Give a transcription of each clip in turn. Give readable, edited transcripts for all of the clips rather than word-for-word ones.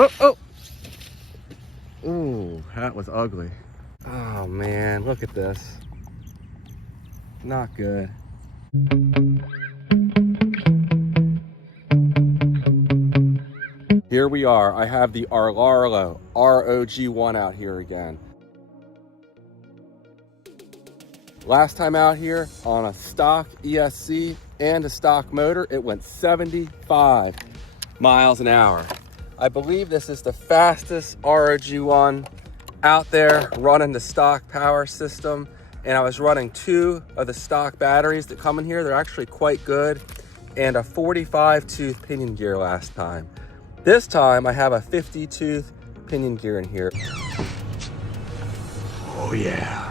Oh, oh. Ooh, that was ugly. Oh man, look at this. Not good. Here we are. I have the Rlaarlo ROG1 out here again. Last time out here on a stock ESC and a stock motor, it went 75 miles an hour. I believe this is the fastest ROG1 out there running the stock power system. And I was running 2 of the stock batteries that come in here. They're actually quite good. And a 45 tooth pinion gear last time. This time I have a 50 tooth pinion gear in here. Oh yeah.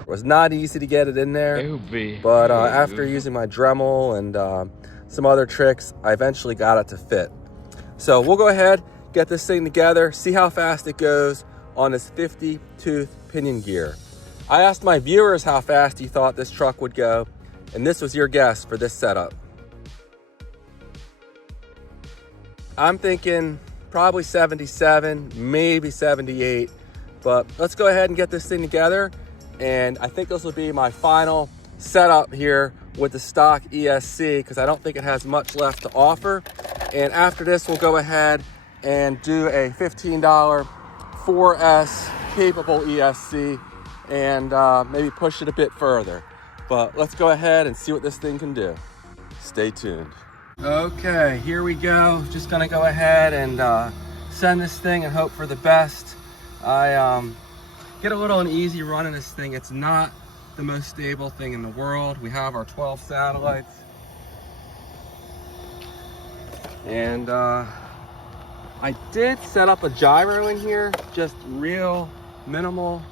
It was not easy to get it in there, but after using my Dremel and some other tricks, I eventually got it to fit. So we'll go ahead, get this thing together, see how fast it goes on this 50 tooth pinion gear. I asked my viewers how fast you thought this truck would go, and this was your guess for this setup. I'm thinking probably 77, maybe 78, but let's go ahead and get this thing together. And I think this will be my final setup here with the stock ESC, because I don't think it has much left to offer. And after this, we'll go ahead and do a $15 4S capable ESC and maybe push it a bit further. But let's go ahead and see what this thing can do. Stay tuned. Okay, here we go. Just gonna go ahead and send this thing and hope for the best. I get a little uneasy running this thing. It's not the most stable thing in the world. We have our 12 satellites. And I did set up a gyro in here, just real minimal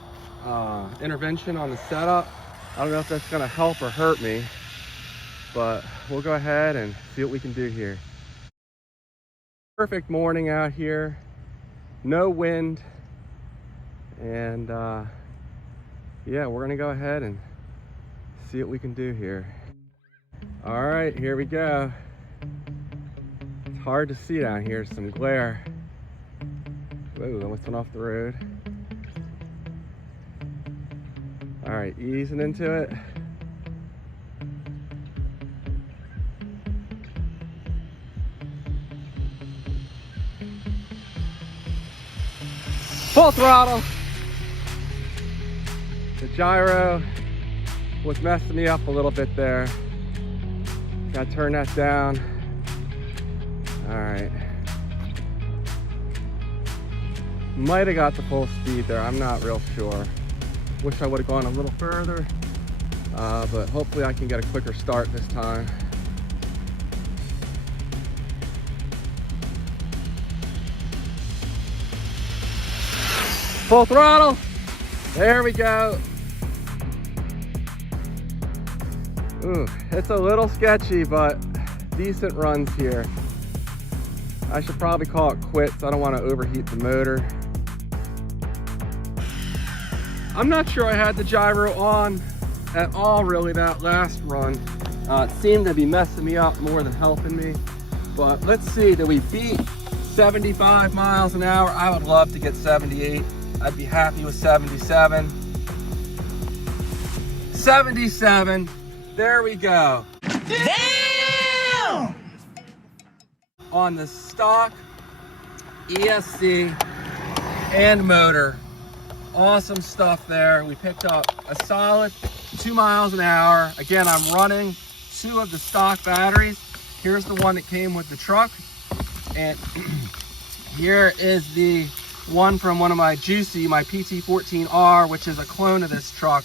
intervention on the setup. I don't know if that's gonna help or hurt me, but we'll go ahead and see what we can do here. Perfect morning out here, no wind, and yeah, we're gonna go ahead and see what we can do here. All right, here we go. It's hard to see down here, some glare. Whoa, almost went off the road. All right, easing into it. Full throttle. The gyro was messing me up a little bit there. Gotta turn that down. All right. Might have got the full speed there. I'm not real sure. Wish I would have gone a little further, but hopefully I can get a quicker start this time. Full throttle. There we go. Ooh, it's a little sketchy, but decent runs here. I should probably call it quits. I don't want to overheat the motor. I'm not sure I had the gyro on at all really that last run. It seemed to be messing me up more than helping me. But let's see, did we beat 75 miles an hour? I would love to get 78. I'd be happy with 77. 77, there we go. Damn! On the stock ESC and motor. Awesome stuff there. We picked up a solid 2 miles an hour. Again, I'm running 2 of the stock batteries. Here's the one that came with the truck. And here is the one from one of my Juicy, my PT14R, which is a clone of this truck.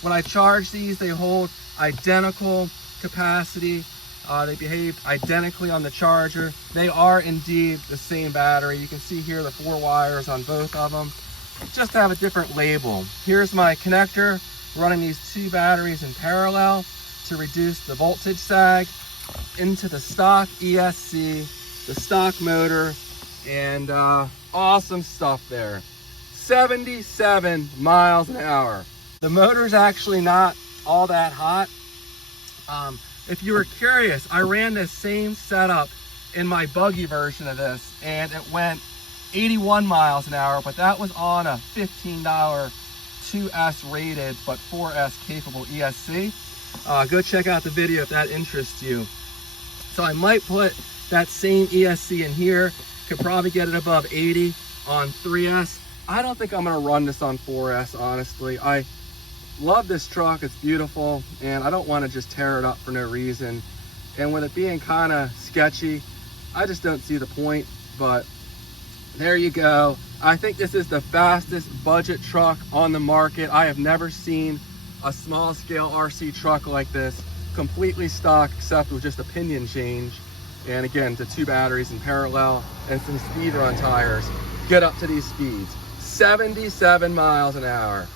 When I charge these, they hold identical capacity. They behave identically on the charger. They are indeed the same battery. You can see here the 4 wires on both of them. Just have a different label. Here's my connector, running these 2 batteries in parallel to reduce the voltage sag into the stock ESC, the stock motor, and awesome stuff there. 77 miles an hour. The motor's actually not all that hot. If you were curious, I ran this same setup in my buggy version of this, and it went 81 miles an hour, but that was on a $15 2S rated but 4S capable ESC. Go check out the video if that interests you. So I might put that same ESC in here, could probably get it above 80 on 3S. I don't think I'm gonna run this on 4S, honestly. I love this truck, it's beautiful, and I don't wanna just tear it up for no reason. And with it being kinda sketchy, I just don't see the point, but there you go. I think this is the fastest budget truck on the market. I have never seen a small scale RC truck like this, completely stock except with just a pinion change. And again, the 2 batteries in parallel and some Speedrun tires. Get up to these speeds, 77 miles an hour.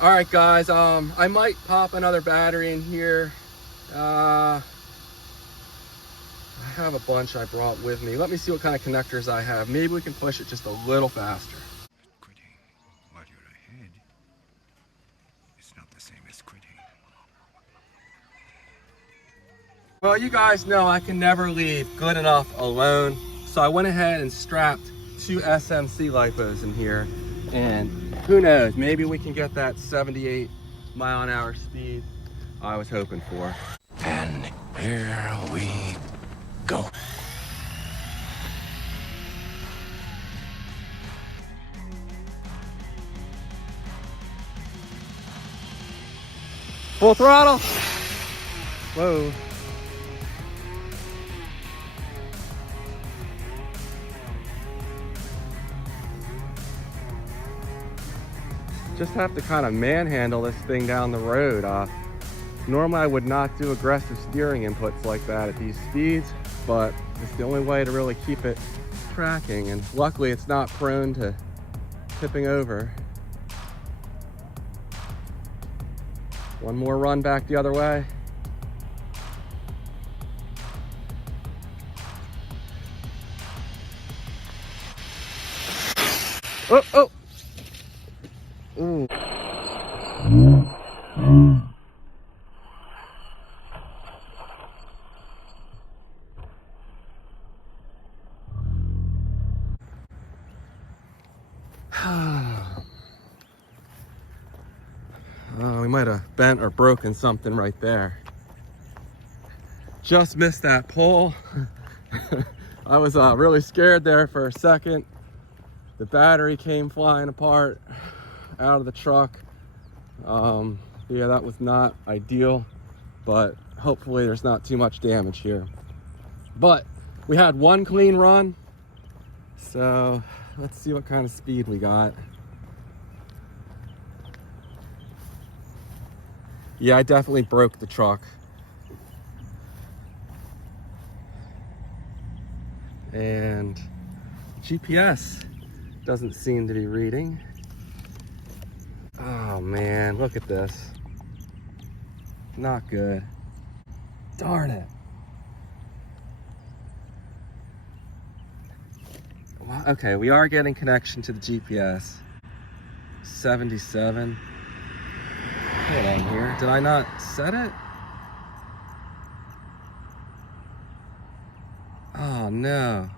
All right, guys, I might pop another battery in here. I have a bunch I brought with me. Let me see what kind of connectors I have. Maybe we can push it just a little faster. Quitting while you're ahead is not the same as quitting. Well, you guys know I can never leave good enough alone. So I went ahead and strapped 2 SMC lipos in here. And who knows, maybe we can get that 78 mile an hour speed I was hoping for. And here we go. Full throttle. Whoa. Just have to kind of manhandle this thing down the road. Normally I would not do aggressive steering inputs like that at these speeds, but it's the only way to really keep it tracking, and luckily it's not prone to tipping over. One more run back the other way. Oh, oh. Ooh. Oh, we might have bent or broken something right there. Just missed that pole. I was really scared there for a second. The battery came flying apart out of the truck. Yeah, that was not ideal, but hopefully there's not too much damage here. But we had one clean run, so let's see what kind of speed we got. Yeah, I definitely broke the truck. And GPS doesn't seem to be reading. Oh man, look at this. Not good. Darn it. Well, okay, we are getting connection to the GPS. 77. Hold on here. Did I not set it? Oh no.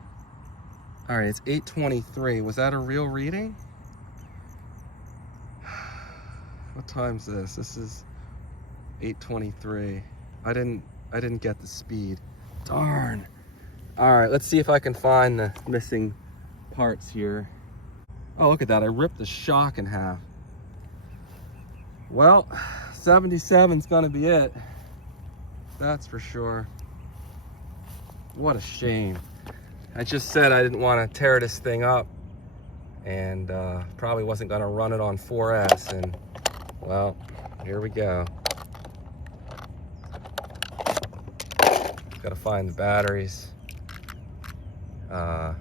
All right, it's 8:23. Was that a real reading? What time's this? This is 8:23. I didn't get the speed. Darn. All right, let's see if I can find the missing parts here. Oh, look at that. I ripped the shock in half. Well, 77's gonna be it. That's for sure. What a shame. I just said I didn't want to tear this thing up, and probably wasn't gonna run it on 4S, and well, here we go. Gotta find the batteries. Not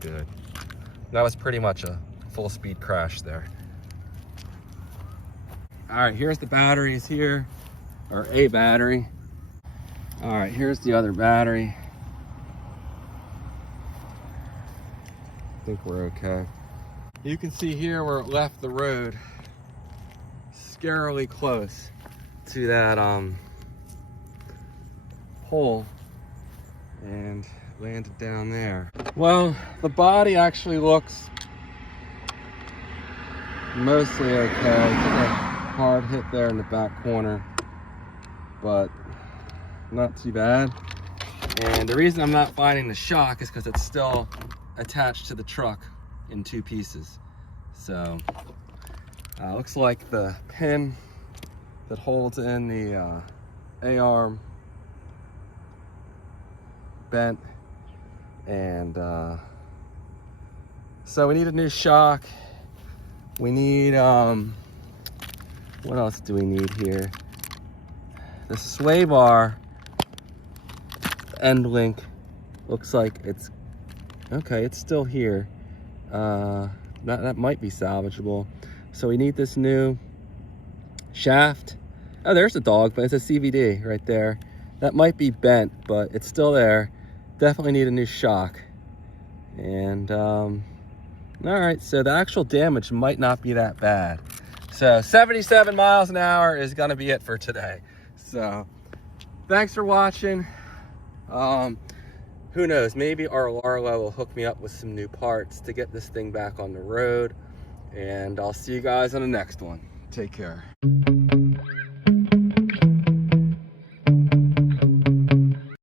good. That was pretty much a full speed crash there. All right, here's the batteries here, or a battery. All right, here's the other battery. I think we're okay. You can see here where it left the road, scarily close to that hole and landed down there. Well, the body actually looks mostly okay. Took a hard hit there in the back corner, but not too bad. And the reason I'm not finding the shock is because it's still attached to the truck in 2 pieces. So looks like the pin that holds in the A-arm bent, and so we need a new shock. We need what else do we need here? The sway bar end link looks like it's okay. It's still here. That might be salvageable. So we need this new shaft. Oh, there's the dog, but it's a CVD right there. That might be bent, but it's still there. Definitely need a new shock. And all right, so the actual damage might not be that bad. So 77 miles an hour is gonna be it for today. So thanks for watching. Who knows, maybe Rlaarlo will hook me up with some new parts to get this thing back on the road. And I'll see you guys on the next one. Take care.